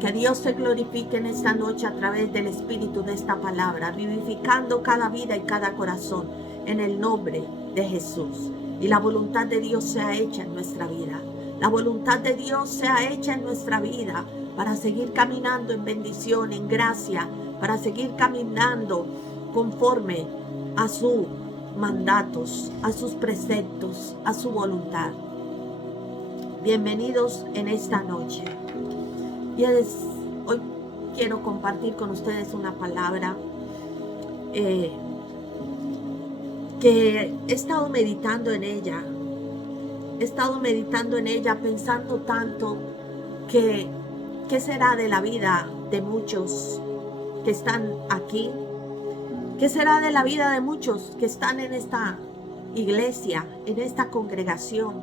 Que Dios se glorifique en esta noche a través del Espíritu de esta palabra, vivificando cada vida y cada corazón en el nombre de Jesús. Y la voluntad de Dios sea hecha en nuestra vida. La voluntad de Dios sea hecha en nuestra vida para seguir caminando en bendición, en gracia, para seguir caminando conforme a sus mandatos, a sus preceptos, a su voluntad. Bienvenidos en esta noche. Hoy quiero compartir con ustedes una palabra que he estado meditando en ella. Pensando tanto que qué será de la vida de muchos que están aquí. ¿Qué será de la vida de muchos que están en esta iglesia, en esta congregación?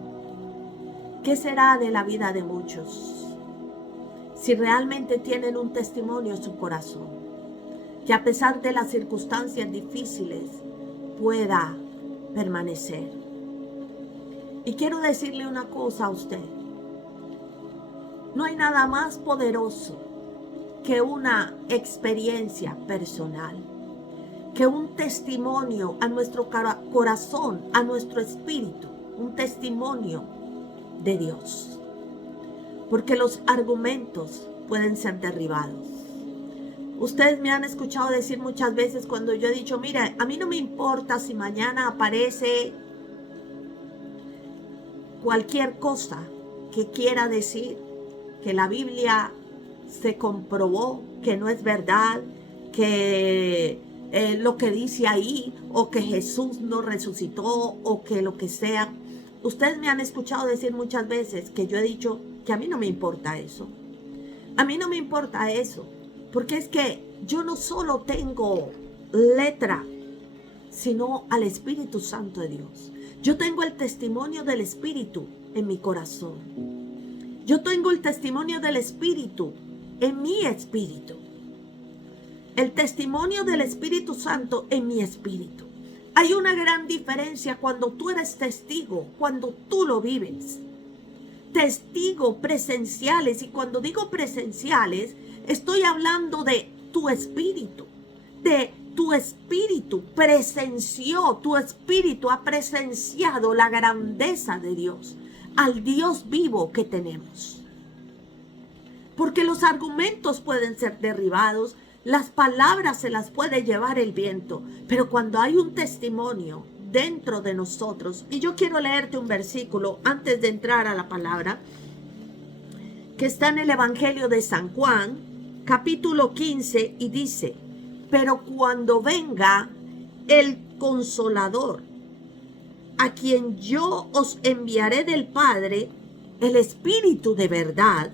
¿Qué será de la vida de muchos? Si realmente tienen un testimonio en su corazón, que a pesar de las circunstancias difíciles pueda permanecer. Y quiero decirle una cosa a usted. No hay nada más poderoso que una experiencia personal, que un testimonio a nuestro corazón, a nuestro espíritu, un testimonio de Dios. Porque los argumentos pueden ser derribados. Ustedes me han escuchado decir muchas veces cuando yo he dicho, mira, a mí no me importa si mañana aparece cualquier cosa que quiera decir que la Biblia se comprobó que no es verdad, que lo que dice ahí, o que Jesús no resucitó, o que lo que sea. Ustedes me han escuchado decir muchas veces que yo he dicho que a mí no me importa eso. A mí no me importa eso, porque es que yo no solo tengo letra, sino al Espíritu Santo de Dios. Yo tengo el testimonio del Espíritu en mi corazón. Yo tengo el testimonio del Espíritu en mi espíritu. El testimonio del Espíritu Santo en mi espíritu. Hay una gran diferencia cuando tú eres testigo, cuando tú lo vives. Testigo presenciales, y cuando digo presenciales, estoy hablando de tu espíritu, tu espíritu presenció, tu espíritu ha presenciado la grandeza de Dios, al Dios vivo que tenemos. Porque los argumentos pueden ser derribados, las palabras se las puede llevar el viento, pero cuando hay un testimonio dentro de nosotros, y yo quiero leerte un versículo antes de entrar a la palabra, que está en el Evangelio de San Juan, capítulo 15, y dice, pero cuando venga el Consolador, a quien yo os enviaré del Padre, el Espíritu de verdad,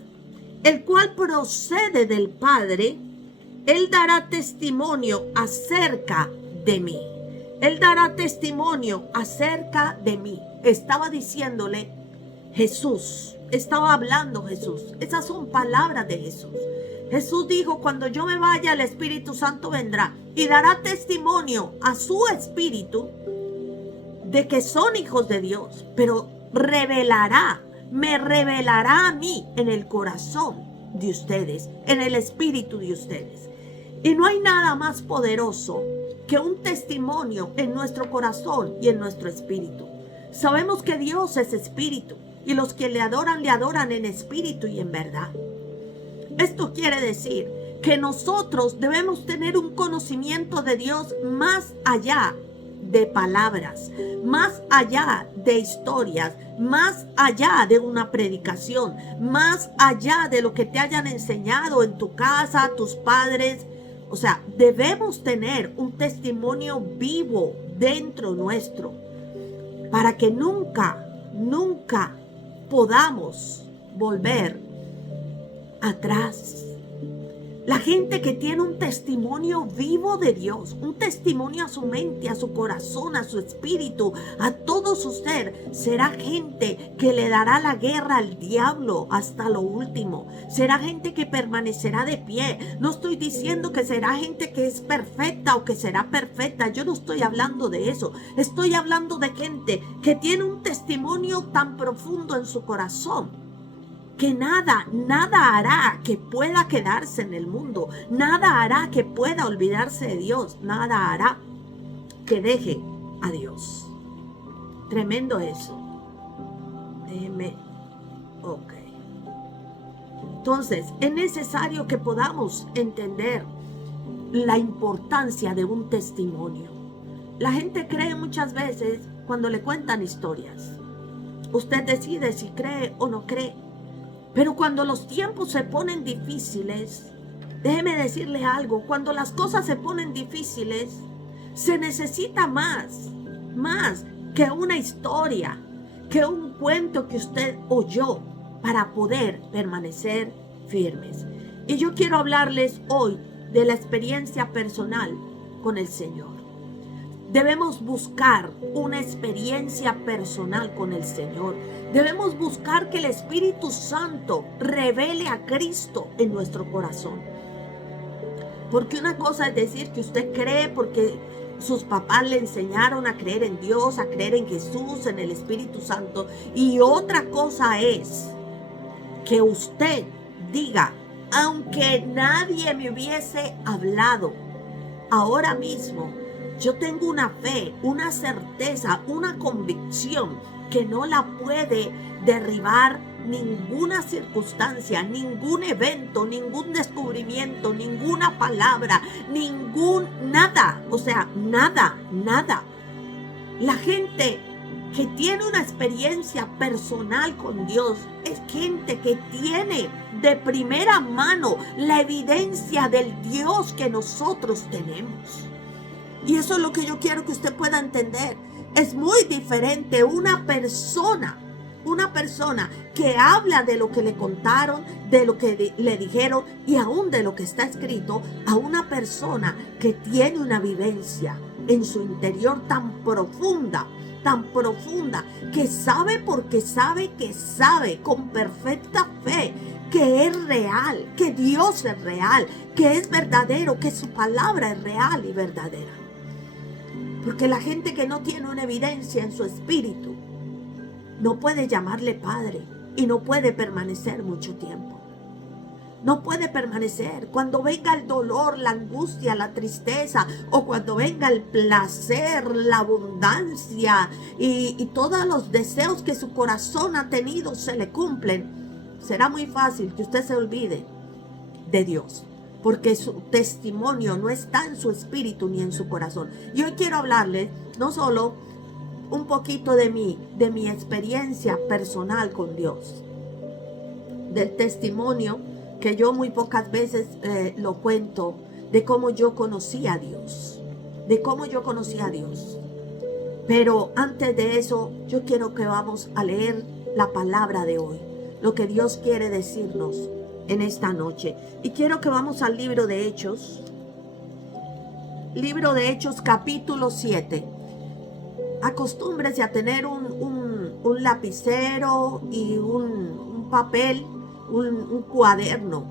el cual procede del Padre, Él dará testimonio acerca de mí. Él dará testimonio acerca de mí. Estaba diciéndole Jesús, estaba hablando Jesús. Esas son palabras de Jesús. Jesús dijo, cuando yo me vaya, el Espíritu Santo vendrá y dará testimonio a su espíritu de que son hijos de Dios, pero me revelará a mí en el corazón de ustedes, en el espíritu de ustedes. Y no hay nada más poderoso que un testimonio en nuestro corazón y en nuestro espíritu. Sabemos que Dios es espíritu y los que le adoran en espíritu y en verdad. Esto quiere decir que nosotros debemos tener un conocimiento de Dios más allá de palabras, más allá de historias, más allá de una predicación, más allá de lo que te hayan enseñado en tu casa, tus padres. O sea, debemos tener un testimonio vivo dentro nuestro para que nunca podamos volver atrás. La gente que tiene un testimonio vivo de Dios, un testimonio a su mente, a su corazón, a su espíritu, a todo su ser, será gente que le dará la guerra al diablo hasta lo último. Será gente que permanecerá de pie. No estoy diciendo que será gente que es perfecta o que será perfecta. Yo no estoy hablando de eso. Estoy hablando de gente que tiene un testimonio tan profundo en su corazón que nada hará que pueda quedarse en el mundo, nada hará que pueda olvidarse de Dios, nada hará que deje a Dios. Tremendo eso. Déjeme, ok. Entonces, es necesario que podamos entender la importancia de un testimonio. La gente cree muchas veces cuando le cuentan historias. Usted decide si cree o no cree. Pero cuando los tiempos se ponen difíciles, déjeme decirle algo, cuando las cosas se ponen difíciles, se necesita más que una historia, que un cuento que usted oyó para poder permanecer firmes. Y yo quiero hablarles hoy de la experiencia personal con el Señor. Debemos buscar una experiencia personal con el Señor. Debemos buscar que el Espíritu Santo revele a Cristo en nuestro corazón. Porque una cosa es decir que usted cree porque sus papás le enseñaron a creer en Dios, a creer en Jesús, en el Espíritu Santo. Y otra cosa es que usted diga, aunque nadie me hubiese hablado, ahora mismo yo tengo una fe, una certeza, una convicción que no la puede derribar ninguna circunstancia, ningún evento, ningún descubrimiento, ninguna palabra, nada. O sea, nada. La gente que tiene una experiencia personal con Dios es gente que tiene de primera mano la evidencia del Dios que nosotros tenemos. Y eso es lo que yo quiero que usted pueda entender. Es muy diferente una persona que habla de lo que le contaron, de lo que le dijeron y aún de lo que está escrito, a una persona que tiene una vivencia en su interior tan profunda, que sabe porque sabe que sabe con perfecta fe que es real, que Dios es real, que es verdadero, que su palabra es real y verdadera. Porque la gente que no tiene una evidencia en su espíritu no puede llamarle Padre y no puede permanecer mucho tiempo. No puede permanecer. Cuando venga el dolor, la angustia, la tristeza, o cuando venga el placer, la abundancia y todos los deseos que su corazón ha tenido se le cumplen, será muy fácil que usted se olvide de Dios, porque su testimonio no está en su espíritu ni en su corazón. Y hoy quiero hablarles no solo un poquito de mi experiencia personal con Dios, del testimonio que yo muy pocas veces lo cuento, de cómo yo conocí a Dios, Pero antes de eso, yo quiero que vamos a leer la palabra de hoy, lo que Dios quiere decirnos en esta noche. Y quiero que vamos al libro de Hechos capítulo 7. Acostúmbrese a tener un lapicero y un papel, un cuaderno.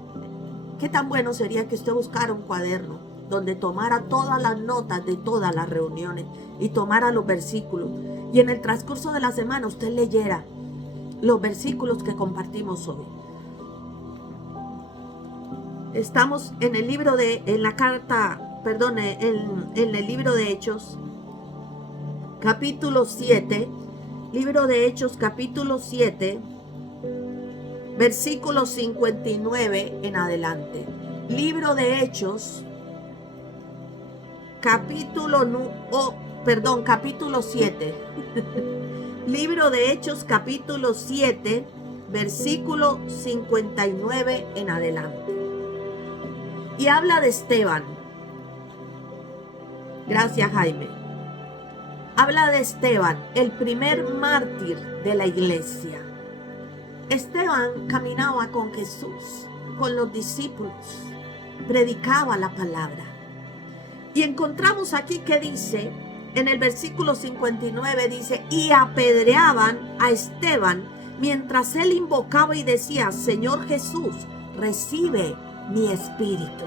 Qué tan bueno sería que usted buscara un cuaderno donde tomara todas las notas de todas las reuniones y tomara los versículos. Y en el transcurso de la semana usted leyera los versículos que compartimos hoy. Estamos en el libro en el libro de Hechos, capítulo 7, libro de Hechos, capítulo 7, versículo 59 en adelante. Libro de Hechos, capítulo 7. Libro de Hechos, capítulo 7, versículo 59 en adelante. Y habla de Esteban. Gracias, Jaime. Habla de Esteban, el primer mártir de la iglesia. Esteban caminaba con Jesús, con los discípulos, predicaba la palabra. Y encontramos aquí que dice, en el versículo 59 dice, y apedreaban a Esteban mientras él invocaba y decía, Señor Jesús, recibe mi espíritu.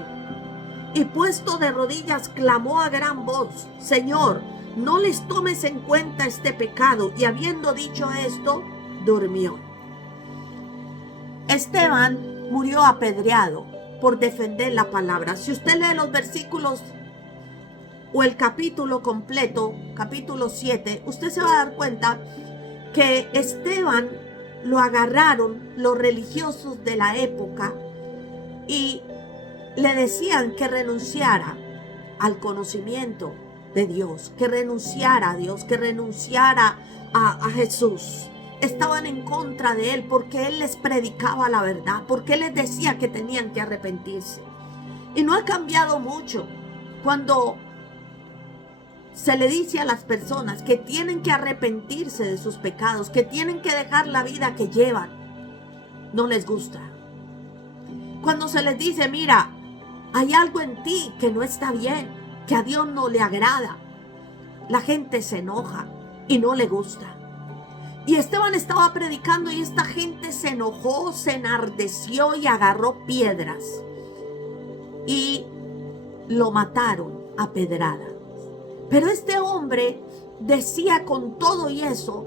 Y puesto de rodillas clamó a gran voz, Señor, no les tomes en cuenta este pecado. Y habiendo dicho esto, durmió. Esteban murió apedreado por defender la palabra. Si usted lee los versículos o el capítulo completo, capítulo 7, usted se va a dar cuenta que Esteban lo agarraron los religiosos de la época y le decían que renunciara al conocimiento de Dios, que renunciara a Dios, que renunciara a Jesús. Estaban en contra de él porque él les predicaba la verdad, porque él les decía que tenían que arrepentirse. Y no ha cambiado mucho cuando se le dice a las personas que tienen que arrepentirse de sus pecados, que tienen que dejar la vida que llevan. No les gusta. Cuando se les dice, mira, hay algo en ti que no está bien, que a Dios no le agrada, la gente se enoja y no le gusta. Y Esteban estaba predicando y esta gente se enojó, se enardeció y agarró piedras y lo mataron a pedradas. Pero este hombre decía con todo y eso,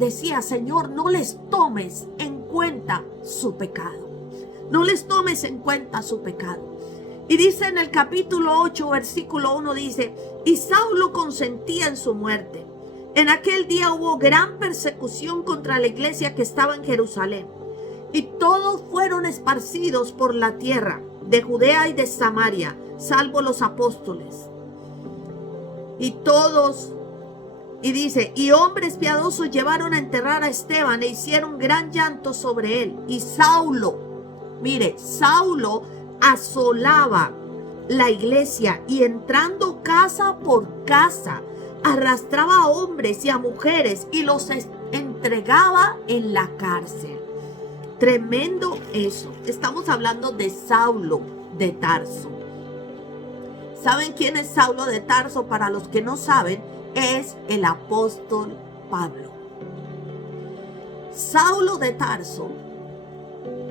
decía, Señor, no les tomes en cuenta su pecado. No les tomes en cuenta su pecado. Y dice en el capítulo 8, versículo 1, dice, y Saulo consentía en su muerte. En aquel día hubo gran persecución contra la iglesia que estaba en Jerusalén. Y todos fueron esparcidos por la tierra de Judea y de Samaria, salvo los apóstoles. Y dice, y hombres piadosos llevaron a enterrar a Esteban e hicieron gran llanto sobre él. Y Saulo, mire, Saulo asolaba la iglesia y entrando casa por casa, arrastraba a hombres y a mujeres y los entregaba en la cárcel. Tremendo eso. Estamos hablando de Saulo de Tarso. ¿Saben quién es Saulo de Tarso? Para los que no saben, es el apóstol Pablo. Saulo de Tarso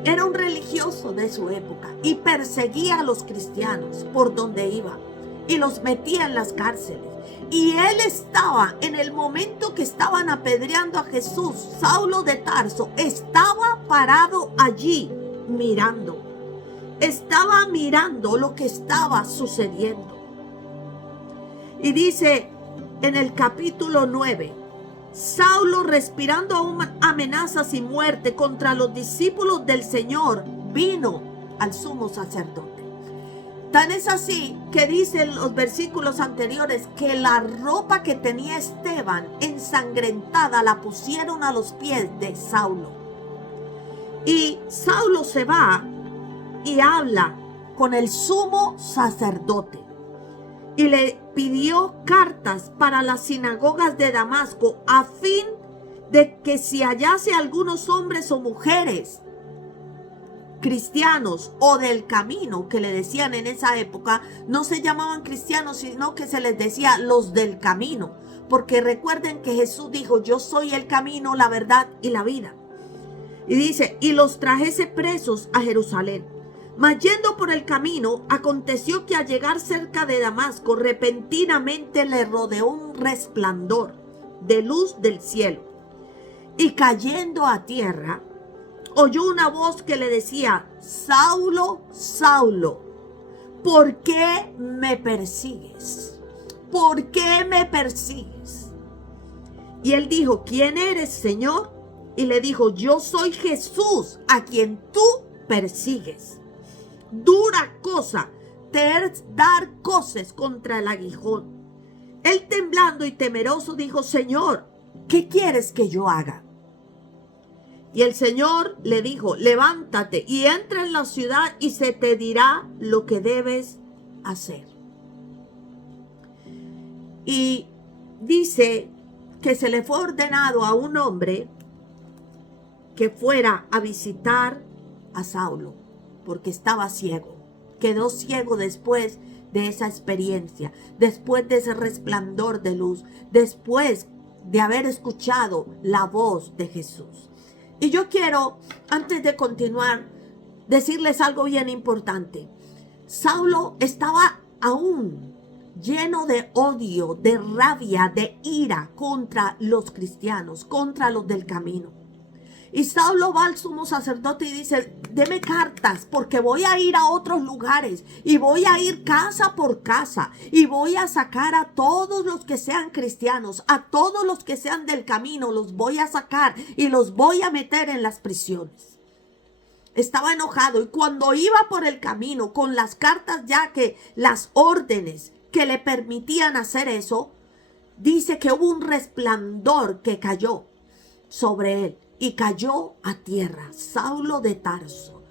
era un religioso de su época y perseguía a los cristianos por donde iba y los metía en las cárceles. Y él estaba, en el momento que estaban apedreando a Jesús, Saulo de Tarso estaba parado allí mirando. Estaba mirando lo que estaba sucediendo. Y dice en el capítulo 9, Saulo, respirando aún amenazas y muerte contra los discípulos del Señor, vino al sumo sacerdote. Tan es así que dicen los versículos anteriores que la ropa que tenía Esteban ensangrentada la pusieron a los pies de Saulo. Y Saulo se va y habla con el sumo sacerdote y le pidió cartas para las sinagogas de Damasco a fin de que si hallase algunos hombres o mujeres cristianos o del camino, que le decían en esa época, no se llamaban cristianos, sino que se les decía los del camino, porque recuerden que Jesús dijo, yo soy el camino, la verdad y la vida. Y dice, y los trajese presos a Jerusalén. Mas yendo por el camino, aconteció que al llegar cerca de Damasco, repentinamente le rodeó un resplandor de luz del cielo. Y cayendo a tierra, oyó una voz que le decía, Saulo, Saulo, ¿por qué me persigues? ¿Por qué me persigues? Y él dijo, ¿quién eres, Señor? Y le dijo, yo soy Jesús, a quien tú persigues. Dura cosa te es dar coces contra el aguijón. Él temblando y temeroso dijo, Señor, ¿qué quieres que yo haga? Y el Señor le dijo, levántate y entra en la ciudad y se te dirá lo que debes hacer. Y dice que se le fue ordenado a un hombre que fuera a visitar a Saulo, porque estaba ciego. Quedó ciego después de esa experiencia, después de ese resplandor de luz, después de haber escuchado la voz de Jesús. Y yo quiero, antes de continuar, decirles algo bien importante. Saulo estaba aún lleno de odio, de rabia, de ira contra los cristianos, contra los del camino. Y Saulo va al sumo sacerdote y dice, deme cartas porque voy a ir a otros lugares y voy a ir casa por casa y voy a sacar a todos los que sean cristianos, a todos los que sean del camino, los voy a sacar y los voy a meter en las prisiones. Estaba enojado y cuando iba por el camino con las cartas ya que las órdenes que le permitían hacer eso, dice que hubo un resplandor que cayó sobre él y cayó a tierra. Saulo de Tarso,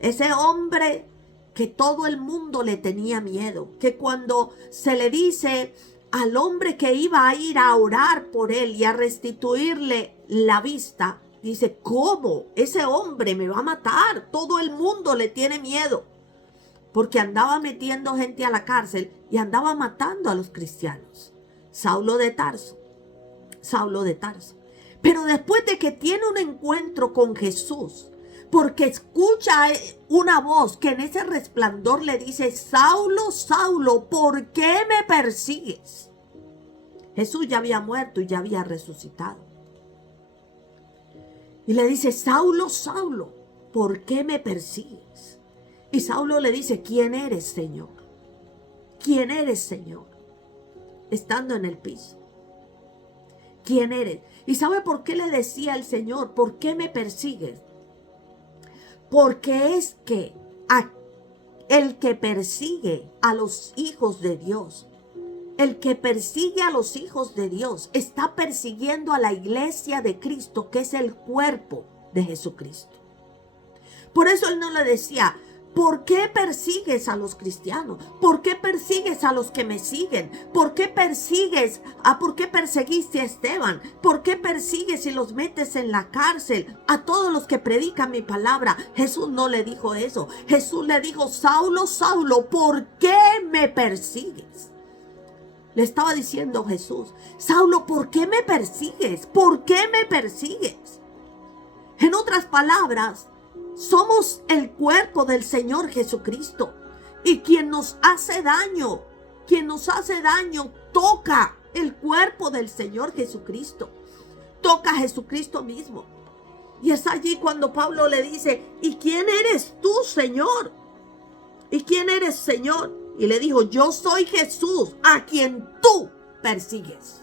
ese hombre que todo el mundo le tenía miedo, que cuando se le dice al hombre que iba a ir a orar por él y a restituirle la vista, dice, ¿cómo? Ese hombre me va a matar. Todo el mundo le tiene miedo porque andaba metiendo gente a la cárcel y andaba matando a los cristianos. Saulo de Tarso, Saulo de Tarso. Pero después de que tiene un encuentro con Jesús, porque escucha una voz que en ese resplandor le dice, Saulo, Saulo, ¿por qué me persigues? Jesús ya había muerto y ya había resucitado. Y le dice, Saulo, Saulo, ¿por qué me persigues? Y Saulo le dice, ¿quién eres, Señor? ¿Quién eres, Señor? Estando en el piso. ¿Quién eres? ¿Y sabe por qué le decía el Señor, ¿por qué me persigues? Porque es que el que persigue a los hijos de Dios, el que persigue a los hijos de Dios, está persiguiendo a la iglesia de Cristo, que es el cuerpo de Jesucristo. Por eso él no le decía, ¿por qué persigues a los cristianos? ¿Por qué persigues a los que me siguen? ¿Por qué persigues por qué perseguiste a Esteban? ¿Por qué persigues y los metes en la cárcel a todos los que predican mi palabra? Jesús no le dijo eso. Jesús le dijo, Saulo, Saulo, ¿por qué me persigues? Le estaba diciendo Jesús, Saulo, ¿por qué me persigues? ¿Por qué me persigues? En otras palabras, somos el cuerpo del Señor Jesucristo. Y quien nos hace daño, toca el cuerpo del Señor Jesucristo. Toca a Jesucristo mismo. Y es allí cuando Pablo le dice, ¿y quién eres tú, Señor? ¿Y quién eres, Señor? Y le dijo, yo soy Jesús, a quien tú persigues.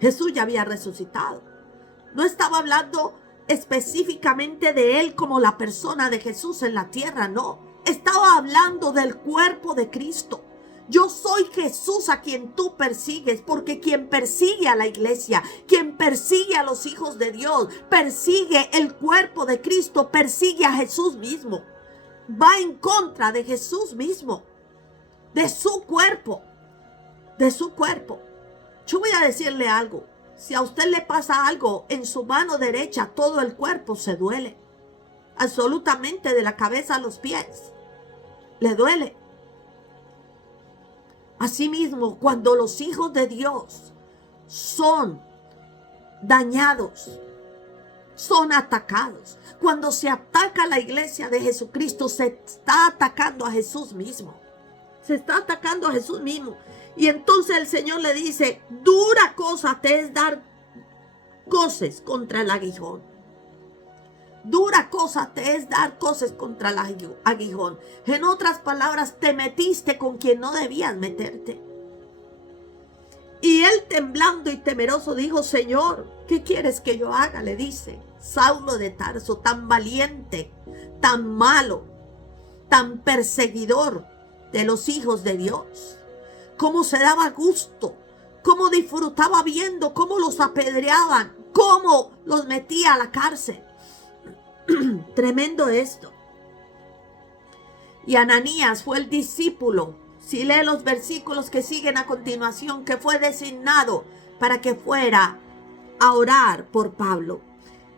Jesús ya había resucitado. No estaba hablando específicamente de él como la persona de Jesús en la tierra, no. Estaba hablando del cuerpo de Cristo. Yo soy Jesús a quien tú persigues, porque quien persigue a la iglesia, quien persigue a los hijos de Dios, persigue el cuerpo de Cristo, persigue a Jesús mismo. Va en contra de Jesús mismo, de su cuerpo, de su cuerpo. Yo voy a decirle algo. Si a usted le pasa algo en su mano derecha, todo el cuerpo se duele. Absolutamente, de la cabeza a los pies. Le duele. Asimismo, cuando los hijos de Dios son dañados, son atacados, cuando se ataca a la iglesia de Jesucristo, se está atacando a Jesús mismo. Se está atacando a Jesús mismo. Y entonces el Señor le dice, dura cosa te es dar coces contra el aguijón. Dura cosa te es dar coces contra el aguijón. En otras palabras, te metiste con quien no debías meterte. Y él, temblando y temeroso, dijo, Señor, ¿qué quieres que yo haga? Le dice Saulo de Tarso, tan valiente, tan malo, tan perseguidor de los hijos de Dios. Cómo se daba gusto, cómo disfrutaba viendo cómo los apedreaban, cómo los metía a la cárcel. Tremendo esto. Y Ananías fue el discípulo, si lee los versículos que siguen a continuación, que fue designado para que fuera a orar por Pablo.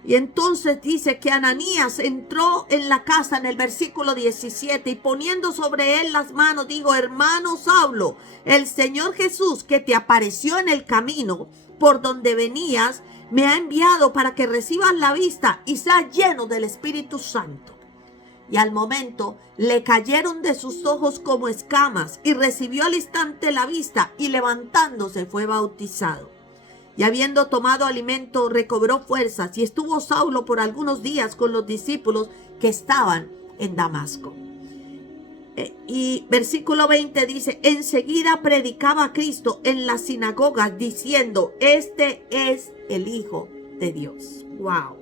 Y entonces dice que Ananías entró en la casa en el versículo 17 y poniendo sobre él las manos, dijo, hermano Saulo, el Señor Jesús que te apareció en el camino por donde venías, me ha enviado para que recibas la vista y seas lleno del Espíritu Santo. Y al momento le cayeron de sus ojos como escamas y recibió al instante la vista y levantándose fue bautizado. Y habiendo tomado alimento, recobró fuerzas, y estuvo Saulo por algunos días con los discípulos que estaban en Damasco. Y versículo 20 dice: enseguida predicaba a Cristo en las sinagogas, diciendo: este es el Hijo de Dios. ¡Wow!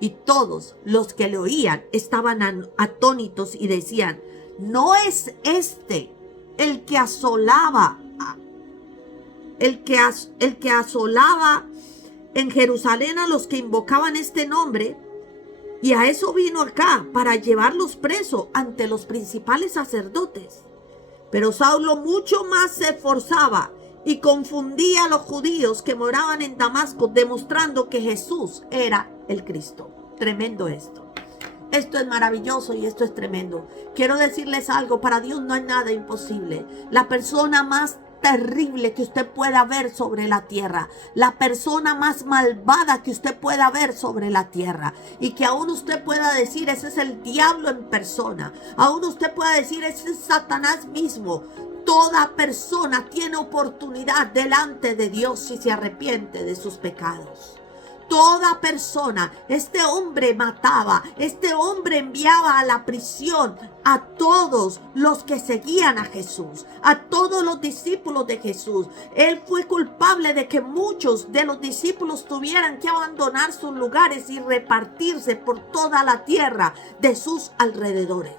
Y todos los que le oían estaban atónitos y decían: ¿no es este el que asolaba en Jerusalén a los que invocaban este nombre? Y a eso vino acá, para llevarlos presos ante los principales sacerdotes. Pero Saulo mucho más se esforzaba y confundía a los judíos que moraban en Damasco, demostrando que Jesús era el Cristo. Tremendo esto. Esto es maravilloso y esto es tremendo. Quiero decirles algo: para Dios no hay nada imposible. La persona más terrible que usted pueda ver sobre la tierra, la persona más malvada que usted pueda ver sobre la tierra, y que aún usted pueda decir: ese es el diablo en persona, aún usted pueda decir: ese es Satanás mismo. Toda persona tiene oportunidad delante de Dios si se arrepiente de sus pecados. Toda persona. Este hombre mataba, este hombre enviaba a la prisión a todos los que seguían a Jesús, a todos los discípulos de Jesús. Él fue culpable de que muchos de los discípulos tuvieran que abandonar sus lugares y repartirse por toda la tierra de sus alrededores.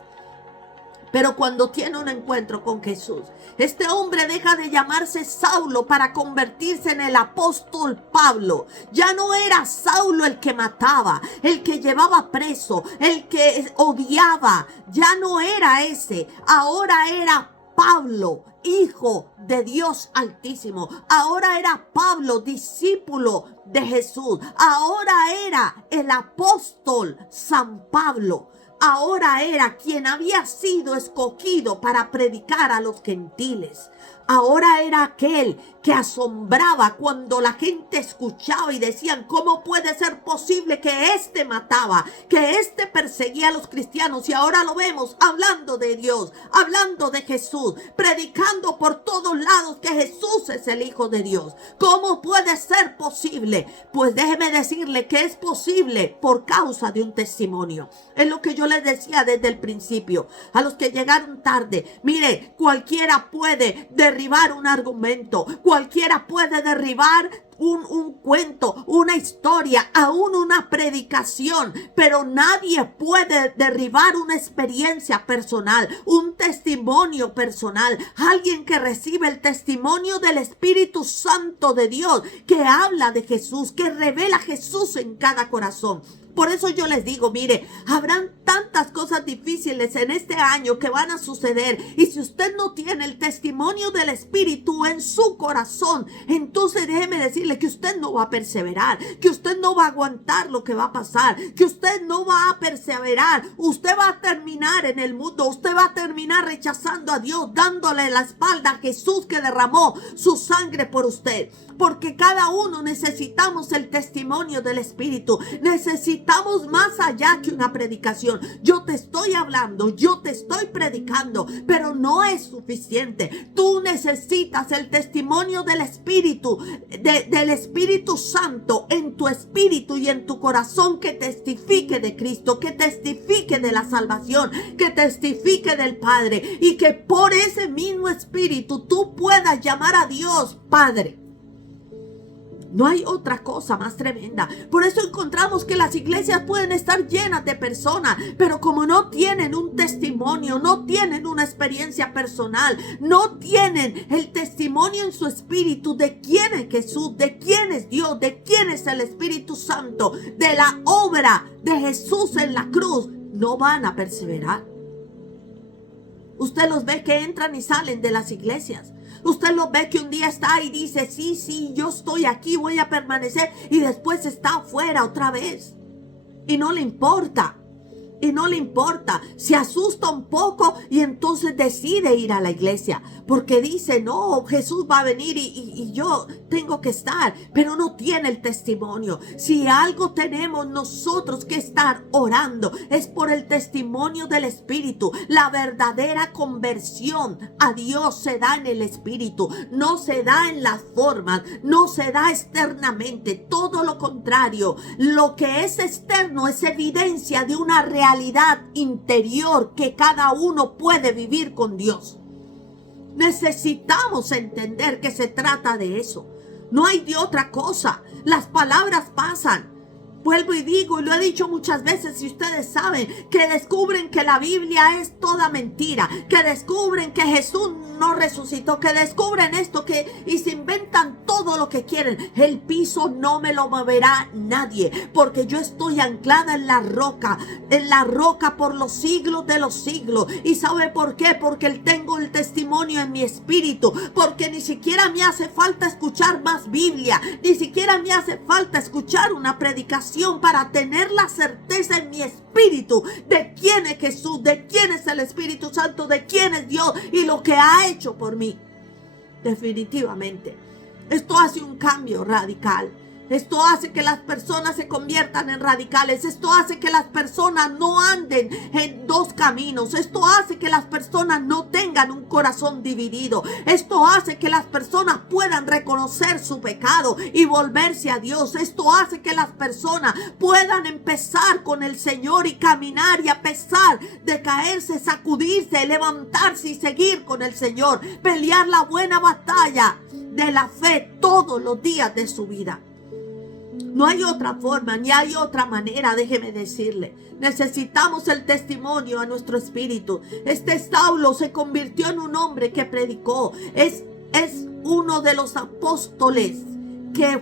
Pero cuando tiene un encuentro con Jesús, este hombre deja de llamarse Saulo para convertirse en el apóstol Pablo. Ya no era Saulo el que mataba, el que llevaba preso, el que odiaba. Ya no era ese. Ahora era Pablo, hijo de Dios Altísimo. Ahora era Pablo, discípulo de Jesús. Ahora era el apóstol San Pablo. Ahora era quien había sido escogido para predicar a los gentiles. Ahora era aquel que asombraba cuando la gente escuchaba y decían: ¿cómo puede ser posible que este mataba, que este perseguía a los cristianos? Y ahora lo vemos hablando de Dios, hablando de Jesús, predicando por todos lados que Jesús es el Hijo de Dios. ¿Cómo puede ser posible? Pues déjeme decirle que es posible por causa de un testimonio. Es lo que yo les decía desde el principio a los que llegaron tarde. Mire, cualquiera puede derribar un argumento, cualquiera puede derribar un cuento, una historia, aún una predicación, pero nadie puede derribar una experiencia personal, un testimonio personal, alguien que recibe el testimonio del Espíritu Santo de Dios, que habla de Jesús, que revela a Jesús en cada corazón. Por eso yo les digo, mire, habrán tantas cosas difíciles en este año que van a suceder, y si usted no tiene el testimonio del Espíritu en su corazón, entonces déjeme decirle que usted no va a perseverar, que usted no va a aguantar lo que va a pasar, que usted no va a perseverar. Usted va a terminar en el mundo, usted va a terminar rechazando a Dios, dándole la espalda a Jesús que derramó su sangre por usted. Porque cada uno necesitamos el testimonio del Espíritu. Necesitamos más allá que una predicación. Yo te estoy hablando, yo te estoy predicando, pero no es suficiente. Tú necesitas el testimonio del Espíritu, del Espíritu Santo en tu espíritu y en tu corazón, que testifique de Cristo, que testifique de la salvación, que testifique del Padre, y que por ese mismo Espíritu tú puedas llamar a Dios Padre. No hay otra cosa más tremenda. Por eso encontramos que las iglesias pueden estar llenas de personas, pero como no tienen un testimonio, no tienen una experiencia personal, no tienen el testimonio en su espíritu de quién es Jesús, de quién es Dios, de quién es el Espíritu Santo, de la obra de Jesús en la cruz, no van a perseverar. Usted los ve que entran y salen de las iglesias. Usted lo ve que un día está y dice: sí, yo estoy aquí, voy a permanecer, y después está afuera otra vez y no le importa. y no le importa, se asusta un poco y entonces decide ir a la iglesia porque dice, no, Jesús va a venir y yo tengo que estar, pero no tiene el testimonio. Si algo tenemos nosotros que estar orando es por el testimonio del Espíritu. La verdadera conversión a Dios se da en el Espíritu, no se da en las formas, no se da externamente, todo lo contrario. Lo que es externo es evidencia de una realidad interior que cada uno puede vivir con Dios. Necesitamos entender que se trata de eso. No hay de otra cosa. Las palabras pasan. Vuelvo y digo, y lo he dicho muchas veces, y ustedes saben, que descubren que la Biblia es toda mentira, que descubren que Jesús no resucitó, que descubren esto, y se inventan todo lo que quieren. El piso no me lo moverá nadie, porque yo estoy anclada en la roca por los siglos de los siglos. ¿Y sabe por qué? Porque tengo el testimonio en mi espíritu, porque ni siquiera me hace falta escuchar más Biblia, ni siquiera me hace falta escuchar una predicación para tener la certeza en mi espíritu de quién es Jesús, de quién es el Espíritu Santo, de quién es Dios y lo que ha hecho por mí. Definitivamente, esto hace un cambio radical. Esto hace que las personas se conviertan en radicales. Esto hace que las personas no anden en dos caminos. Esto hace que las personas no tengan un corazón dividido. Esto hace que las personas puedan reconocer su pecado y volverse a Dios. Esto hace que las personas puedan empezar con el Señor y caminar, y a pesar de caerse, sacudirse, levantarse y seguir con el Señor. Pelear la buena batalla de la fe todos los días de su vida. No hay otra forma, ni hay otra manera, déjeme decirle. Necesitamos el testimonio a nuestro espíritu. Saulo se convirtió en un hombre que predicó. Es uno de los apóstoles que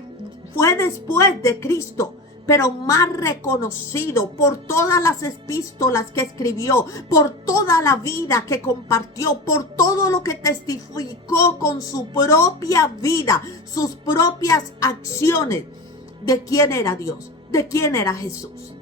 fue después de Cristo, pero más reconocido por todas las epístolas que escribió, por toda la vida que compartió, por todo lo que testificó con su propia vida, sus propias acciones. ¿De quién era Dios? ¿De quién era Jesús?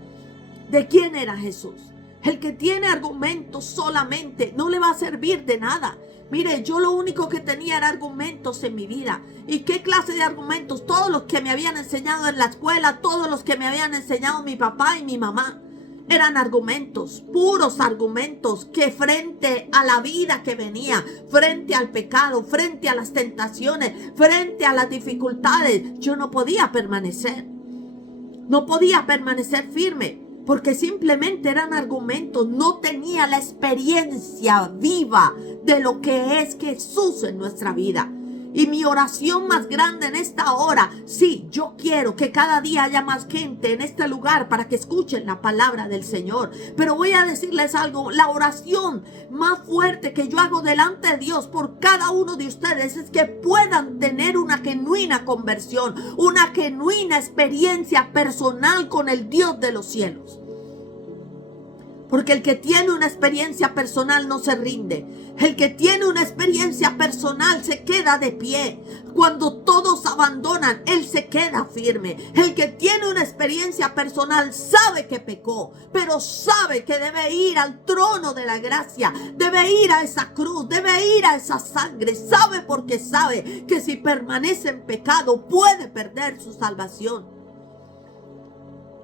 ¿De quién era Jesús? El que tiene argumentos solamente no le va a servir de nada. Mire, yo lo único que tenía era argumentos en mi vida. ¿Y qué clase de argumentos? Todos los que me habían enseñado en la escuela, todos los que me habían enseñado mi papá y mi mamá. Eran argumentos, puros argumentos, que frente a la vida que venía, frente al pecado, frente a las tentaciones, frente a las dificultades, yo no podía permanecer. No podía permanecer firme, porque simplemente eran argumentos. No tenía la experiencia viva de lo que es Jesús en nuestra vida. Y mi oración más grande en esta hora, sí, yo quiero que cada día haya más gente en este lugar para que escuchen la palabra del Señor. Pero voy a decirles algo, la oración más fuerte que yo hago delante de Dios por cada uno de ustedes es que puedan tener una genuina conversión, una genuina experiencia personal con el Dios de los cielos. Porque el que tiene una experiencia personal no se rinde. El que tiene una experiencia personal se queda de pie. Cuando todos abandonan, él se queda firme. El que tiene una experiencia personal sabe que pecó, pero sabe que debe ir al trono de la gracia. Debe ir a esa cruz, debe ir a esa sangre. Sabe porque sabe que si permanece en pecado puede perder su salvación.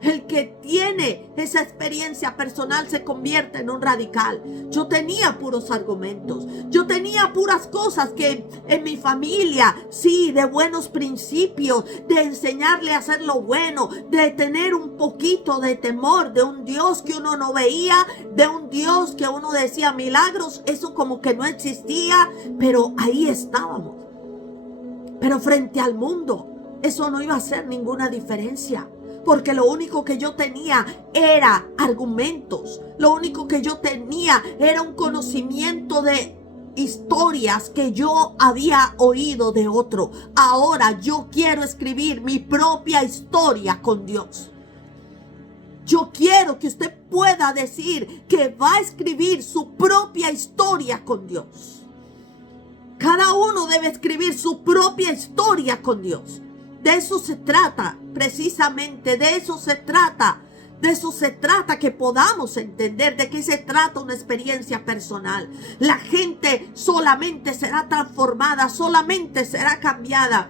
El que tiene esa experiencia personal se convierte en un radical. Yo tenía puros argumentos. Yo tenía puras cosas que en mi familia, sí, de buenos principios, de enseñarle a hacer lo bueno, de tener un poquito de temor de un Dios que uno no veía, de un Dios que uno decía milagros, eso como que no existía, pero ahí estábamos. Pero frente al mundo, eso no iba a hacer ninguna diferencia. Porque lo único que yo tenía era argumentos. Lo único que yo tenía era un conocimiento de historias que yo había oído de otro. Ahora yo quiero escribir mi propia historia con Dios. Yo quiero que usted pueda decir que va a escribir su propia historia con Dios. Cada uno debe escribir su propia historia con Dios. De eso se trata, precisamente de eso se trata, De eso se trata, que podamos entender de qué se trata una experiencia personal. La gente solamente será transformada, solamente será cambiada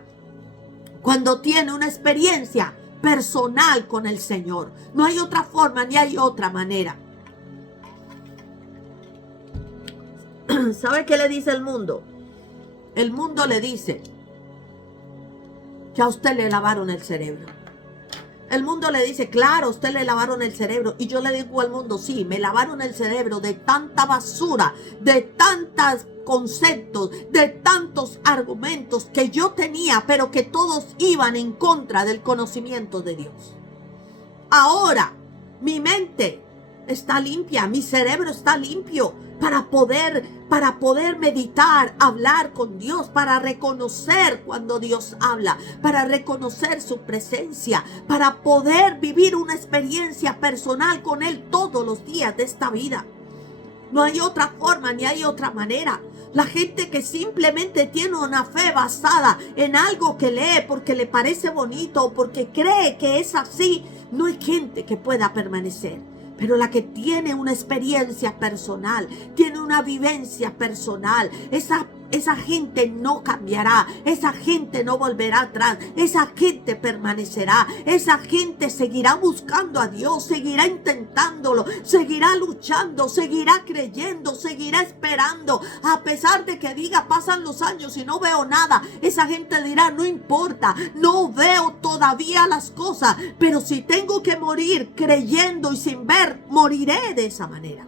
cuando tiene una experiencia personal con el Señor. No hay otra forma ni hay otra manera. ¿Sabe qué le dice el mundo? El mundo le dice que a usted le lavaron el cerebro. El mundo le dice, claro, a usted le lavaron el cerebro. Y yo le digo al mundo, sí, me lavaron el cerebro de tanta basura, de tantos conceptos, de tantos argumentos que yo tenía, pero que todos iban en contra del conocimiento de Dios. Ahora, mi mente está limpia, mi cerebro está limpio para poder meditar, hablar con Dios, para reconocer cuando Dios habla, para reconocer su presencia, para poder vivir una experiencia personal con Él todos los días de esta vida. No hay otra forma ni hay otra manera. La gente que simplemente tiene una fe basada en algo que lee porque le parece bonito o porque cree que es así, no hay gente que pueda permanecer. Pero la que tiene una experiencia personal, tiene una vivencia personal, esa gente no cambiará, esa gente no volverá atrás, esa gente permanecerá, esa gente seguirá buscando a Dios, seguirá intentándolo, seguirá luchando, seguirá creyendo, seguirá esperando, a pesar de que diga pasan los años y no veo nada. Esa gente dirá, no importa, no veo todavía las cosas, pero si tengo que morir creyendo y sin ver, moriré de esa manera.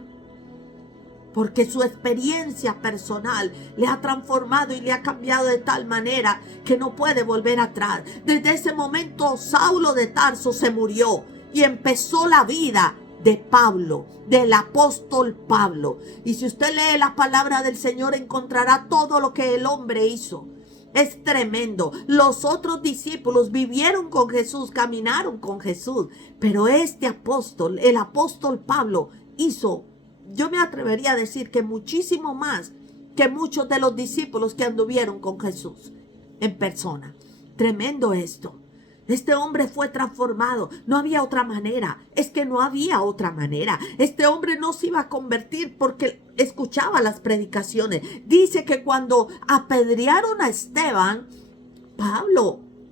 Porque su experiencia personal le ha transformado y le ha cambiado de tal manera que no puede volver atrás. Desde ese momento Saulo de Tarso se murió y empezó la vida de Pablo, del apóstol Pablo. Y si usted lee la palabra del Señor encontrará todo lo que el hombre hizo. Es tremendo. Los otros discípulos vivieron con Jesús, caminaron con Jesús. Pero este apóstol, el apóstol Pablo, hizo, yo me atrevería a decir que muchísimo más que muchos de los discípulos que anduvieron con Jesús en persona. Tremendo esto. Este hombre fue transformado. No había otra manera. Es que no había otra manera. Este hombre no se iba a convertir porque escuchaba las predicaciones. Dice que cuando apedrearon a Esteban,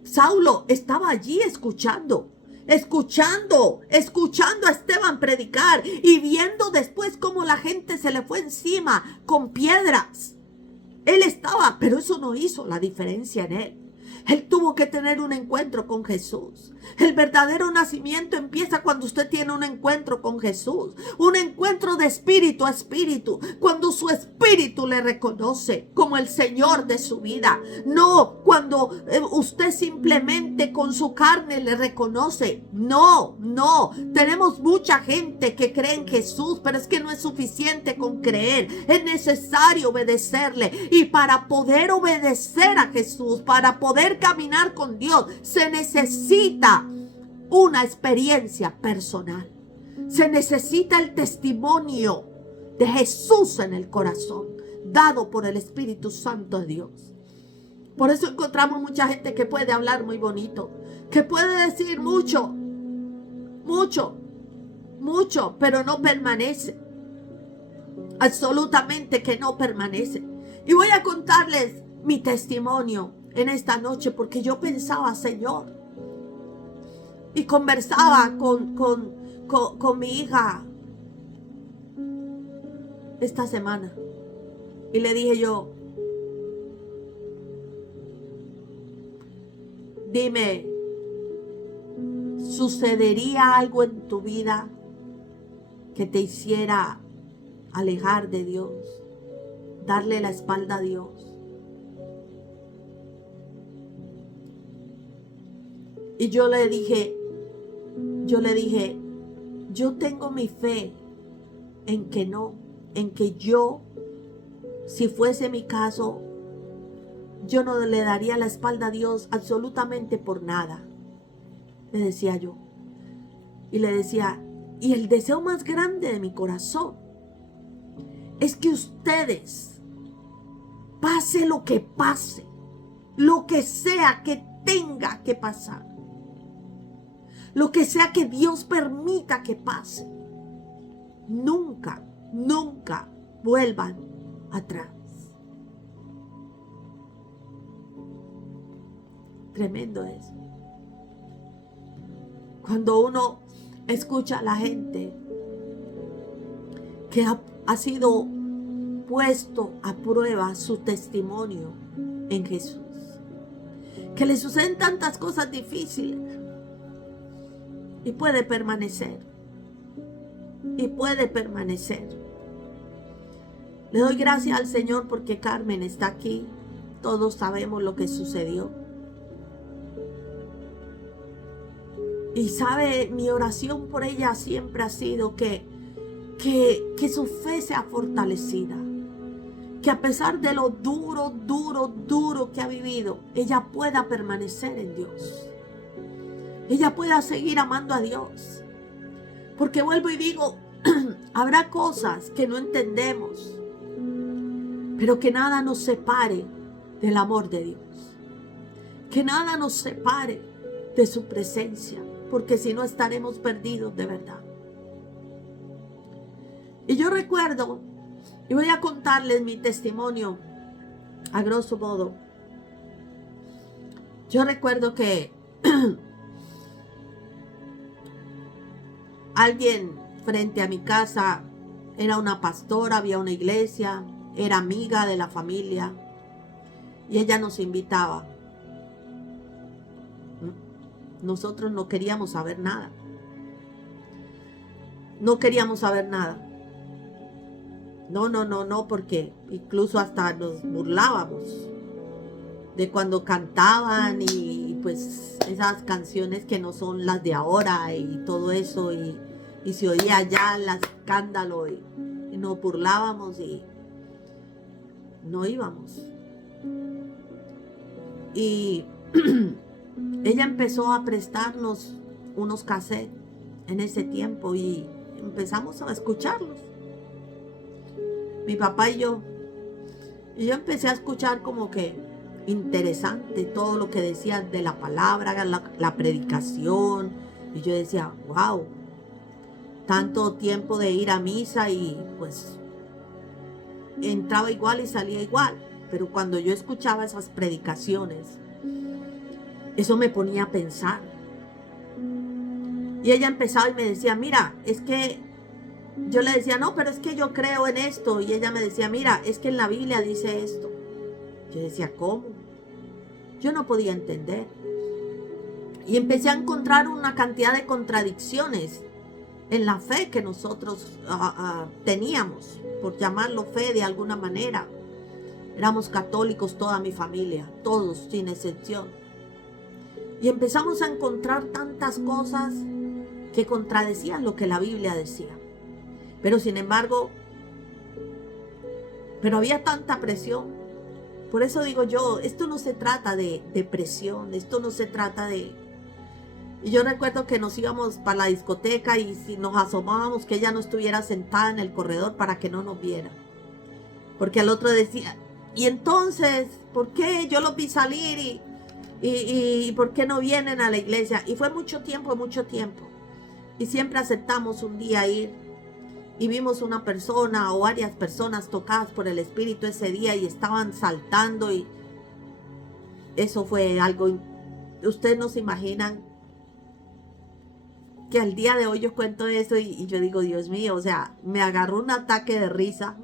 Saulo estaba allí escuchando a Esteban predicar y viendo después cómo la gente se le fue encima con piedras. Él estaba, pero eso no hizo la diferencia en él. Él tuvo que tener un encuentro con Jesús. El verdadero nacimiento empieza cuando usted tiene un encuentro con Jesús. Un encuentro de espíritu a espíritu. Cuando su espíritu le reconoce como el Señor de su vida. No cuando usted simplemente con su carne le reconoce. No. Tenemos mucha gente que cree en Jesús, pero es que no es suficiente con creer. Es necesario obedecerle. Y para poder obedecer a Jesús, para poder caminar con Dios, se necesita una experiencia personal. Se necesita el testimonio de Jesús en el corazón, dado por el Espíritu Santo de Dios. Por eso encontramos mucha gente que puede hablar muy bonito, que puede decir mucho, pero no permanece. Absolutamente que no permanece. Y voy a contarles mi testimonio en esta noche, porque yo pensaba, Señor, y conversaba con mi hija esta semana, y le dije yo, dime, ¿sucedería algo en tu vida que te hiciera alejar de Dios, darle la espalda a Dios? Y yo le dije, yo tengo mi fe en que no, en que yo, si fuese mi caso, yo no le daría la espalda a Dios absolutamente por nada. Le decía yo. Y le decía, y el deseo más grande de mi corazón es que ustedes, pase lo que pase, lo que sea que tenga que pasar, lo que sea que Dios permita que pase, nunca, nunca vuelvan atrás. Tremendo eso. Cuando uno escucha a la gente que ha sido puesto a prueba su testimonio en Jesús, que le suceden tantas cosas difíciles y puede permanecer, y puede permanecer. Le doy gracias al Señor porque Carmen está aquí. Todos sabemos lo que sucedió. Y sabe, mi oración por ella siempre ha sido que su fe sea fortalecida. Que a pesar de lo duro que ha vivido, ella pueda permanecer en Dios. Ella pueda seguir amando a Dios. Porque vuelvo y digo, habrá cosas que no entendemos, pero que nada nos separe del amor de Dios. Que nada nos separe de su presencia, porque si no estaremos perdidos de verdad. Y yo recuerdo, y voy a contarles mi testimonio a grosso modo. Yo recuerdo que alguien frente a mi casa era una pastora, había una iglesia, era amiga de la familia y ella nos invitaba. Nosotros no queríamos saber nada. No queríamos saber nada. No, porque incluso hasta nos burlábamos de cuando cantaban y pues esas canciones que no son las de ahora y todo eso, y se oía ya el escándalo y nos burlábamos y no íbamos. Y ella empezó a prestarnos unos cassettes en ese tiempo y empezamos a escucharlos. Mi papá y yo empecé a escuchar como que interesante todo lo que decía de la palabra, la predicación, y yo decía, wow, tanto tiempo de ir a misa y pues entraba igual y salía igual, pero cuando yo escuchaba esas predicaciones, eso me ponía a pensar. Y ella empezaba y me decía, mira, es que yo le decía, no, pero es que yo creo en esto. Y ella me decía, mira, es que en la Biblia dice esto. Yo decía, ¿cómo? Yo no podía entender. Y empecé a encontrar una cantidad de contradicciones en la fe que nosotros teníamos, por llamarlo fe de alguna manera. Éramos católicos toda mi familia, todos sin excepción. Y empezamos a encontrar tantas cosas que contradecían lo que la Biblia decía. Pero sin embargo, había tanta presión. Por eso digo yo, esto no se trata de presión, esto no se trata de... Y yo recuerdo que nos íbamos para la discoteca y si nos asomábamos que ella no estuviera sentada en el corredor para que no nos viera. Porque el otro decía, y entonces, ¿por qué yo los vi salir y por qué no vienen a la iglesia? Y fue mucho tiempo. Y siempre aceptamos un día ir. Y vimos una persona o varias personas tocadas por el Espíritu ese día y estaban saltando y eso fue algo, ustedes no se imaginan que al día de hoy yo cuento eso y yo digo, Dios mío, o sea, me agarró un ataque de risa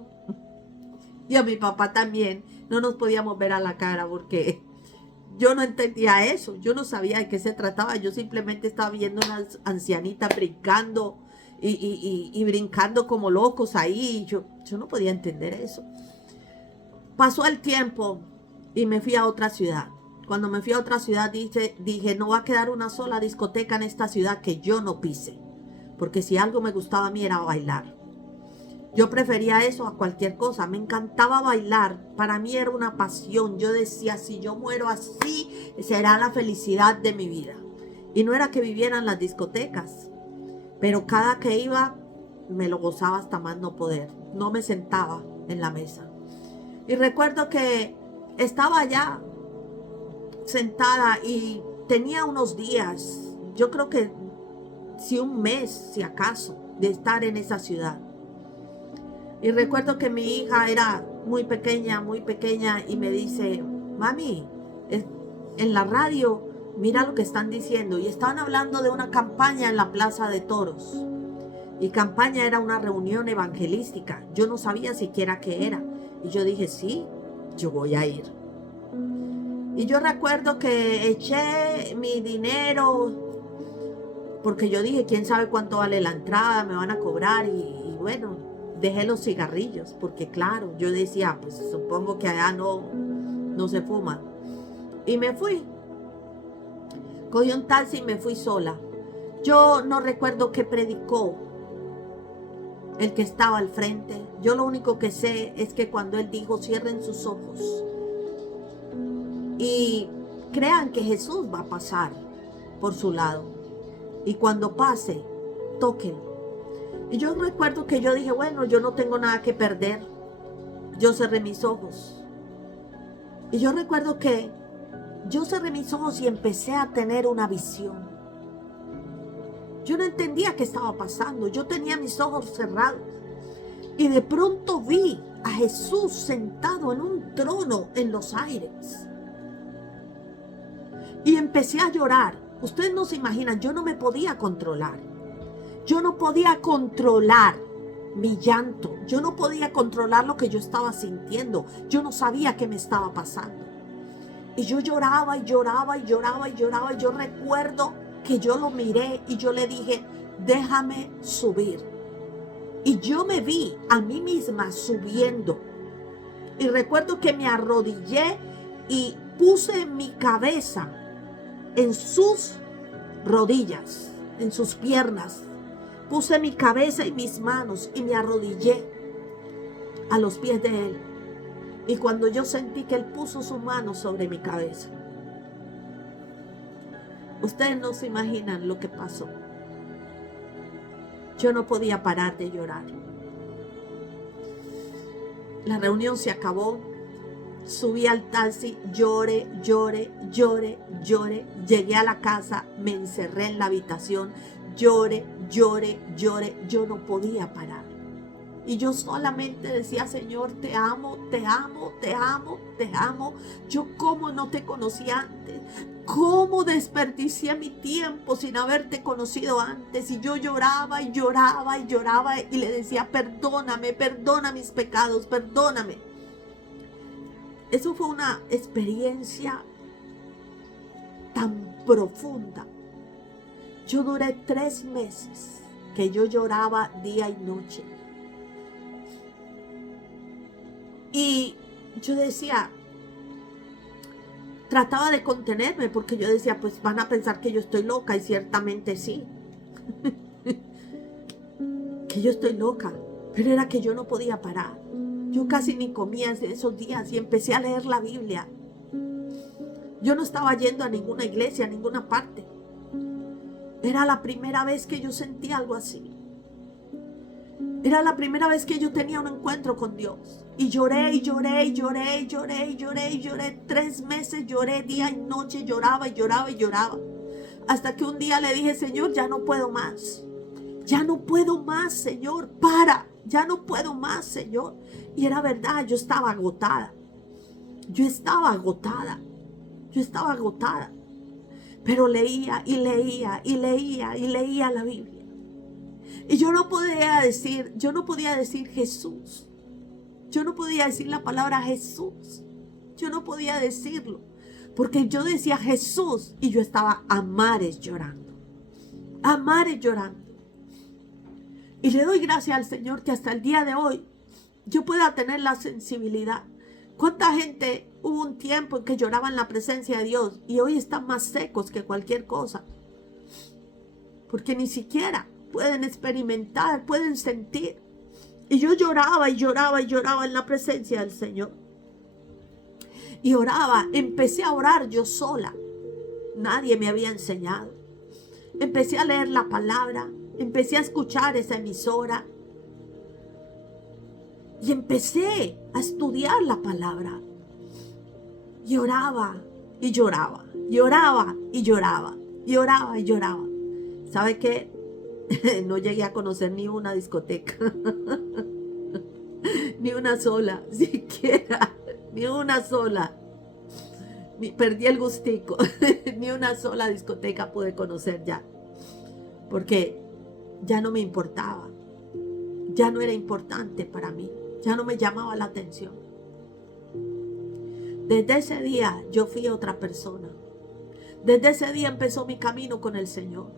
y a mi papá también, no nos podíamos ver a la cara porque yo no entendía eso, yo no sabía de qué se trataba, yo simplemente estaba viendo unas ancianitas brincando y brincando como locos ahí. Yo no podía entender eso. Pasó el tiempo y me fui a otra ciudad. Cuando me fui a otra ciudad dije, no va a quedar una sola discoteca en esta ciudad que yo no pise. Porque si algo me gustaba a mí era bailar. Yo prefería eso a cualquier cosa. Me encantaba bailar. Para mí era una pasión. Yo decía, si yo muero así, será la felicidad de mi vida. Y no era que viviera en las discotecas. Pero cada que iba, me lo gozaba hasta más no poder. No me sentaba en la mesa. Y recuerdo que estaba allá sentada y tenía unos días, yo creo que si un mes, si acaso, de estar en esa ciudad. Y recuerdo que mi hija era muy pequeña, y me dice, mami, en la radio, mira lo que están diciendo. Y estaban hablando de una campaña en la Plaza de Toros. Y campaña era una reunión evangelística. Yo no sabía siquiera qué era. Y yo dije, sí, yo voy a ir. Y yo recuerdo que eché mi dinero, porque yo dije, quién sabe cuánto vale la entrada, me van a cobrar. Y bueno, dejé los cigarrillos, porque claro, yo decía, pues supongo que allá no se fuma. Y me fui. Cogí un taxi y me fui sola. Yo no recuerdo qué predicó el que estaba al frente. Yo lo único que sé es que cuando él dijo, cierren sus ojos y crean que Jesús va a pasar por su lado. Y cuando pase, tóquenlo. Y yo recuerdo que yo dije, bueno, yo no tengo nada que perder. Yo cerré mis ojos. Y yo recuerdo que yo cerré mis ojos y empecé a tener una visión. Yo no entendía qué estaba pasando. Yo tenía mis ojos cerrados. Y de pronto vi a Jesús sentado en un trono en los aires. Y empecé a llorar. Ustedes no se imaginan, yo no me podía controlar. Yo no podía controlar mi llanto. Yo no podía controlar lo que yo estaba sintiendo. Yo no sabía qué me estaba pasando. Y yo lloraba y lloraba y lloraba y lloraba. Y yo recuerdo que yo lo miré y yo le dije, déjame subir. Y yo me vi a mí misma subiendo. Y recuerdo que me arrodillé y puse mi cabeza en sus rodillas, en sus piernas. Puse mi cabeza y mis manos y me arrodillé a los pies de él. Y cuando yo sentí que él puso su mano sobre mi cabeza, ustedes no se imaginan lo que pasó. Yo no podía parar de llorar. La reunión se acabó. Subí al taxi, lloré. Llegué a la casa, me encerré en la habitación, lloré. Yo no podía parar. Y yo solamente decía, Señor, te amo. Yo como no te conocía antes. ¿Cómo desperdicié mi tiempo sin haberte conocido antes? Y yo lloraba y le decía, perdóname, perdona mis pecados, perdóname. Eso fue una experiencia tan profunda. Yo duré 3 meses que yo lloraba día y noche. Y yo decía, trataba de contenerme porque yo decía, pues van a pensar que yo estoy loca, y ciertamente sí. Que yo estoy loca, pero era que yo no podía parar. Yo casi ni comía esos días y empecé a leer la Biblia. Yo no estaba yendo a ninguna iglesia, a ninguna parte. Era la primera vez que yo sentía algo así. Era la primera vez que yo tenía un encuentro con Dios. Y lloré. 3 meses lloré día y noche, lloraba. Hasta que un día le dije, Señor, ya no puedo más. Ya no puedo más, Señor, para. Ya no puedo más, Señor. Y era verdad, yo estaba agotada. Pero leía la Biblia. Y yo no podía decir Jesús. Yo no podía decir la palabra Jesús. Yo no podía decirlo. Porque yo decía Jesús y yo estaba a mares llorando. Y le doy gracias al Señor que hasta el día de hoy yo pueda tener la sensibilidad. ¿Cuánta gente hubo un tiempo en que lloraba en la presencia de Dios y hoy están más secos que cualquier cosa? Porque ni siquiera pueden experimentar, pueden sentir. Y yo lloraba en la presencia del Señor. Y empecé a orar yo sola. Nadie me había enseñado. Empecé a leer la palabra, empecé a escuchar esa emisora. Y empecé a estudiar la palabra. Y oraba y lloraba. ¿Sabe qué? No llegué a conocer ni una discoteca, ni una sola, siquiera, ni una sola. Perdí el gustico, ni una sola discoteca pude conocer ya, porque ya no me importaba, ya no era importante para mí, ya no me llamaba la atención. Desde ese día yo fui otra persona. Desde ese día empezó mi camino con el Señor.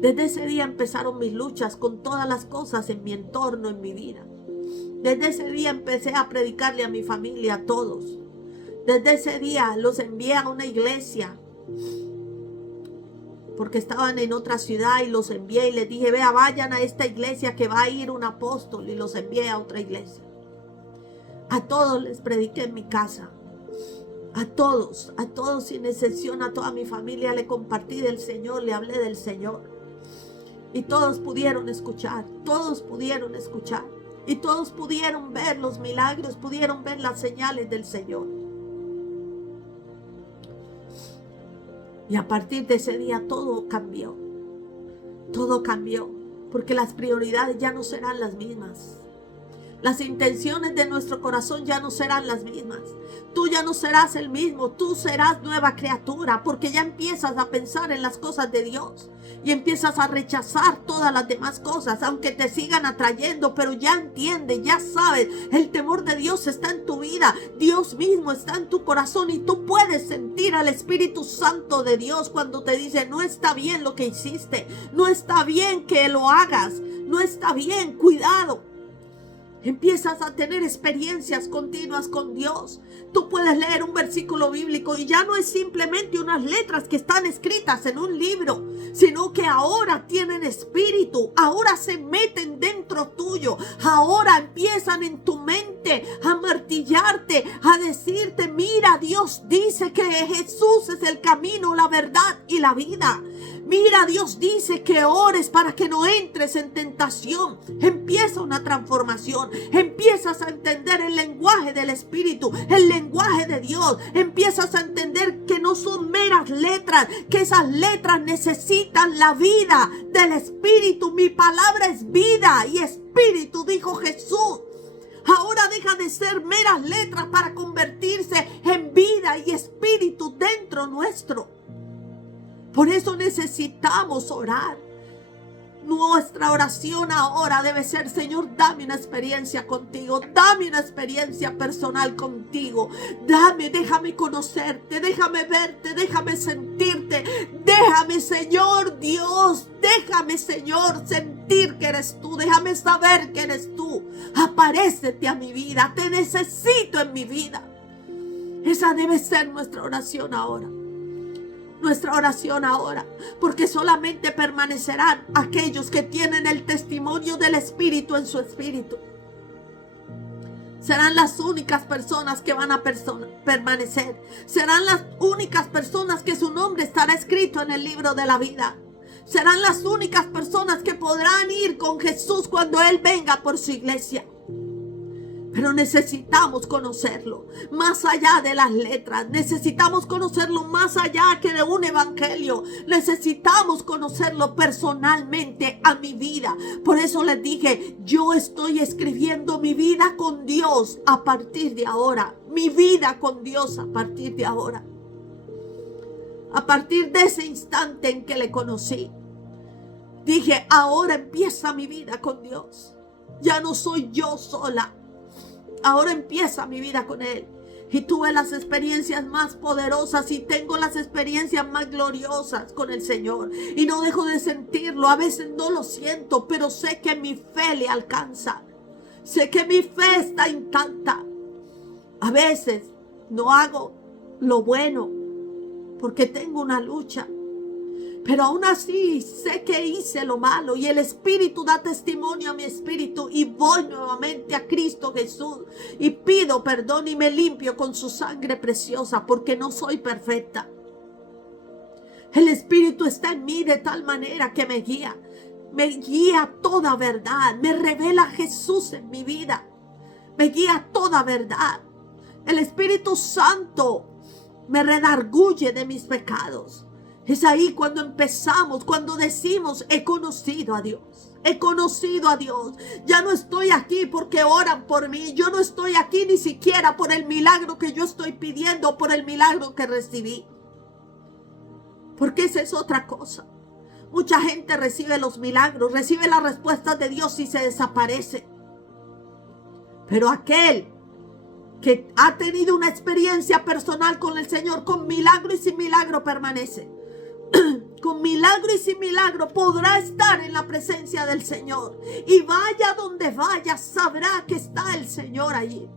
Desde ese día empezaron mis luchas con todas las cosas en mi entorno, en mi vida. Desde ese día empecé a predicarle a mi familia, a todos. Desde ese día los envié a una iglesia, porque estaban en otra ciudad, y los envié y les dije, vea, vayan a esta iglesia que va a ir un apóstol, y los envié a otra iglesia. A todos les prediqué en mi casa. A todos sin excepción, a toda mi familia le compartí del Señor, le hablé del Señor. Y todos pudieron escuchar, y todos pudieron ver los milagros, pudieron ver las señales del Señor. Y a partir de ese día todo cambió, porque las prioridades ya no serán las mismas. Las intenciones de nuestro corazón ya no serán las mismas. Tú ya no serás el mismo, tú serás nueva criatura, porque ya empiezas a pensar en las cosas de Dios y empiezas a rechazar todas las demás cosas, aunque te sigan atrayendo, pero ya entiendes, ya sabes, el temor de Dios está en tu vida, Dios mismo está en tu corazón, y tú puedes sentir al Espíritu Santo de Dios cuando te dice, no está bien lo que hiciste, no está bien que lo hagas, no está bien, cuidado. Empiezas a tener experiencias continuas con Dios. Tú puedes leer un versículo bíblico y ya no es simplemente unas letras que están escritas en un libro, sino que ahora tienen espíritu, ahora se meten dentro tuyo, ahora empiezan en tu mente a martillarte, a decirte, mira, Dios dice que Jesús es el camino, la verdad y la vida. Mira, Dios dice que ores para que no entres en tentación. Empieza una transformación. Empiezas a entender el lenguaje del Espíritu, el lenguaje de Dios. Empiezas a entender que no son meras letras, que esas letras necesitan la vida del Espíritu. Mi palabra es vida y espíritu, dijo Jesús. Ahora deja de ser meras letras para convertirse en vida y espíritu dentro nuestro. Por eso necesitamos orar. Nuestra oración ahora debe ser, Señor, dame una experiencia contigo, dame una experiencia personal contigo, déjame conocerte, déjame verte, déjame sentirte, déjame, Señor Dios, déjame, Señor, sentir que eres tú, déjame saber que eres tú. Aparécete a mi vida, te necesito en mi vida. Esa debe ser nuestra oración ahora. Nuestra oración ahora, porque solamente permanecerán aquellos que tienen el testimonio del Espíritu en su espíritu. Serán las únicas personas que van a permanecer. Serán las únicas personas que su nombre estará escrito en el libro de la vida. Serán las únicas personas que podrán ir con Jesús cuando Él venga por su iglesia. Pero necesitamos conocerlo más allá de las letras. Necesitamos conocerlo más allá que de un evangelio. Necesitamos conocerlo personalmente a mi vida. Por eso les dije, yo estoy escribiendo mi vida con Dios a partir de ahora. Mi vida con Dios a partir de ahora. A partir de ese instante en que le conocí, dije, ahora empieza mi vida con Dios. Ya no soy yo sola. Ahora empieza mi vida con Él. Y tuve las experiencias más poderosas y tengo las experiencias más gloriosas con el Señor. Y no dejo de sentirlo. A veces no lo siento, pero sé que mi fe le alcanza. Sé que mi fe está intacta. A veces no hago lo bueno porque tengo una lucha. Pero aún así sé que hice lo malo y el Espíritu da testimonio a mi espíritu y voy nuevamente a Cristo Jesús y pido perdón y me limpio con su sangre preciosa porque no soy perfecta. El Espíritu está en mí de tal manera que me guía a toda verdad, me revela Jesús en mi vida, me guía a toda verdad. El Espíritu Santo me redarguye de mis pecados. Es ahí cuando empezamos, cuando decimos, he conocido a Dios. He conocido a Dios. Ya no estoy aquí porque oran por mí. Yo no estoy aquí ni siquiera por el milagro que yo estoy pidiendo, por el milagro que recibí. Porque esa es otra cosa. Mucha gente recibe los milagros, recibe las respuestas de Dios y se desaparece. Pero aquel que ha tenido una experiencia personal con el Señor, con milagro y sin milagro permanece. Con milagro y sin milagro podrá estar en la presencia del Señor. Y vaya donde vaya, sabrá que está el Señor allí.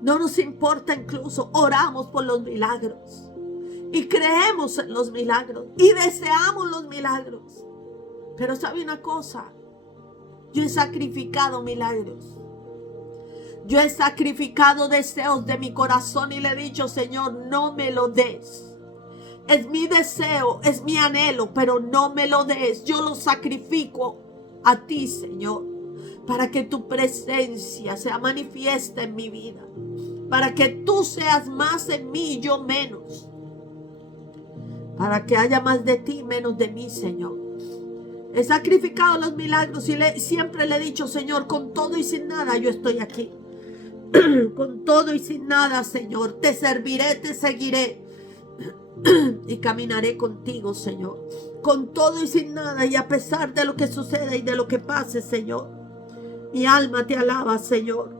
No nos importa, incluso oramos por los milagros. Y creemos en los milagros. Y deseamos los milagros. Pero ¿sabe una cosa? Yo he sacrificado milagros. Yo he sacrificado deseos de mi corazón y le he dicho, Señor, no me lo des. Es mi deseo, es mi anhelo, pero no me lo des. Yo lo sacrifico a ti, Señor, para que tu presencia sea manifiesta en mi vida. Para que tú seas más en mí y yo menos. Para que haya más de ti y menos de mí, Señor. He sacrificado los milagros y siempre le he dicho, Señor, con todo y sin nada yo estoy aquí. Con todo y sin nada, Señor, te serviré, te seguiré. Y caminaré contigo, Señor. Con todo y sin nada y a pesar de lo que suceda y de lo que pase, Señor. Mi alma te alaba, Señor.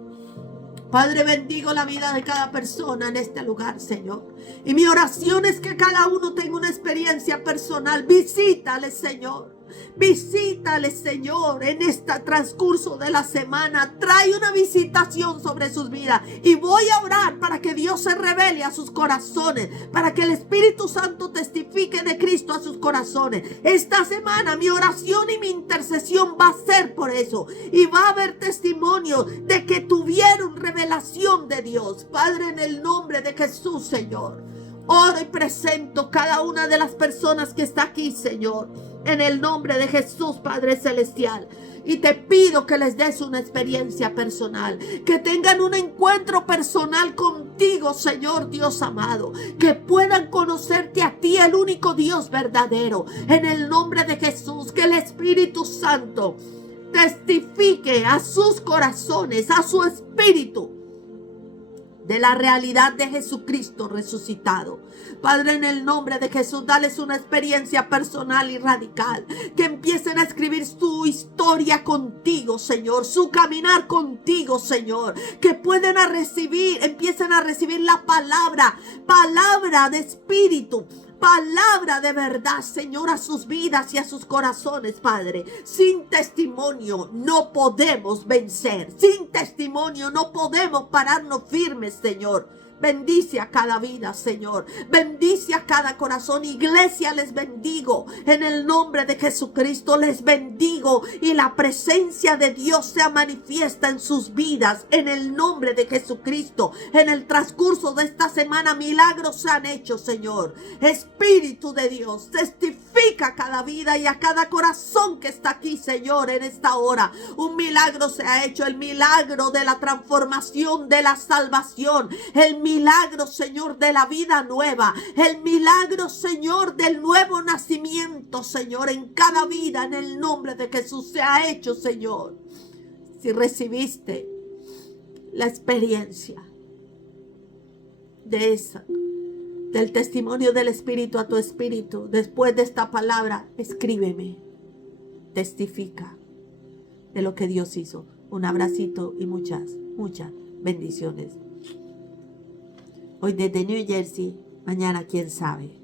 Padre, bendigo la vida de cada persona en este lugar, Señor. Y mi oración es que cada uno tenga una experiencia personal. Visítale, Señor. Visítale, Señor, en este transcurso de la semana. Trae una visitación sobre sus vidas. Y voy a orar para que Dios se revele a sus corazones. Para que el Espíritu Santo testifique de Cristo a sus corazones. Esta semana mi oración y mi intercesión va a ser por eso. Y va a haber testimonio de que tuvieron revelación de Dios. Padre, en el nombre de Jesús, Señor. Oro y presento cada una de las personas que está aquí, Señor. En el nombre de Jesús, Padre Celestial. Y te pido que les des una experiencia personal. Que tengan un encuentro personal contigo, Señor Dios amado. Que puedan conocerte a ti, el único Dios verdadero. En el nombre de Jesús, que el Espíritu Santo testifique a sus corazones, a su espíritu, de la realidad de Jesucristo resucitado. Padre, en el nombre de Jesús, dales una experiencia personal y radical. Que empiecen a escribir su historia contigo, Señor. Su caminar contigo, Señor. Que empiecen a recibir la palabra de espíritu. Palabra de verdad, Señor, a sus vidas y a sus corazones, Padre. Sin testimonio no podemos vencer. Sin testimonio no podemos pararnos firmes, Señor. Bendice a cada vida, Señor. Bendice a cada corazón. Iglesia, les bendigo. En el nombre de Jesucristo les bendigo. Y la presencia de Dios sea manifiesta en sus vidas. En el nombre de Jesucristo. En el transcurso de esta semana milagros se han hecho, Señor. Espíritu de Dios, testifica a cada vida y a cada corazón que está aquí, Señor, en esta hora. Un milagro se ha hecho. El milagro de la transformación, de la salvación. El milagro, Señor, de la vida nueva. El milagro, Señor, del nuevo nacimiento, Señor, en cada vida, en el nombre de Jesús se ha hecho, Señor. Si recibiste la experiencia del testimonio del Espíritu a tu espíritu, después de esta palabra, escríbeme. Testifica de lo que Dios hizo. Un abracito y muchas bendiciones. Hoy desde New Jersey, mañana quién sabe.